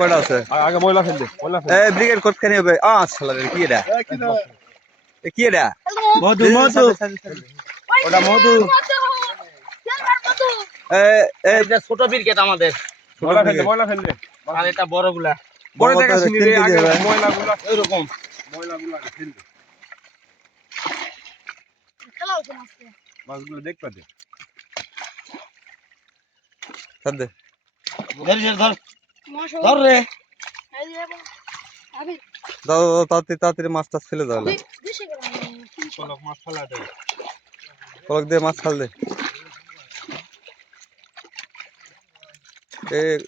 কয়টা আছে আগে ময়লা ফেল দে এই ব্রিগেড কোড খানি হবে শালা রে কি এটা কি এটা মধু মধু ওটা মধু এটা ছোট ব্রিগেড আমাদের ময়লা ফেল দে আর এটা বড়গুলা পরে দেখাস নি রে আগে ময়লাগুলা এরকম ময়লাগুলা ফেল দে খেলাও তো মাছকে মাছগুলো দেখ পাতে ধর দে ধর ধর রে এই যে আবি দাও তাড়াতাড়ি মাছটা ফেলে দাও বেশি করে পলক মাছ ফেলা দে পলক দিয়ে মাছ খাল দে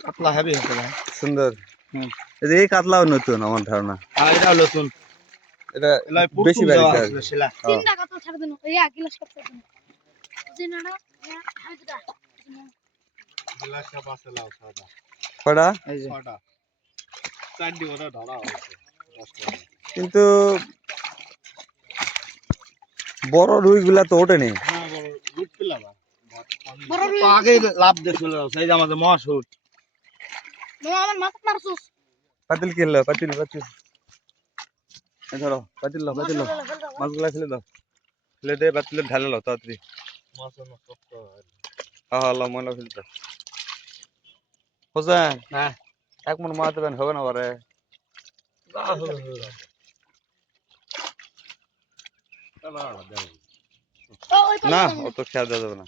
কাতলা হেভি হতে ভাই সুন্দর এই কাতলাও নতুন আমার ধারণা আর এটা নতুন এটা এলাই বেশি বাড়িতে আছে ছিলা তিনটা কত ছাড় দেন ইয়া গিলাস কত দেন জিনাড়া হাইদা গ্লাসটা পাশে লাও সাদা কয়টা এই যে ছটা চারটি ওটা ধরা হয়েছে 10 টাকা কিন্তু বড় রুইগুলা তো ওঠেনি হ্যাঁ বড় রুট পেলাম বড় তো আগে লাভ দেখছিল এই যে আমাদের মহাসুর নো আমার মাথা মারছুস পাতিল কিনলো পাতিল এই ধরো পাতিল লো মাছগুলা ফেলে দাও ফেলে দে পাতিলে ঢালে লো তাড়াতাড়ি মাছ না শক্ত হ্যাঁ লো ময়লা ফেলে দাও হোসেন হ্যাঁ এক মন মাছ দেবেন হবে না পারে না অত খেয়া দেওয়া যাবে না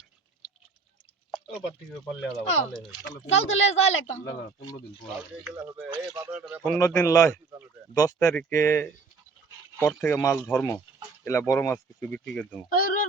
ও পাতি পাল্লে দাও তাহলে চাল দিলে যায় লাগবে না 15 দিন পর 15 দিন লয় 10 তারিখে পর থেকে মাছ ধর্ম এলা বড় মাছ কিছু বিক্রি করে দেবো ওই রোর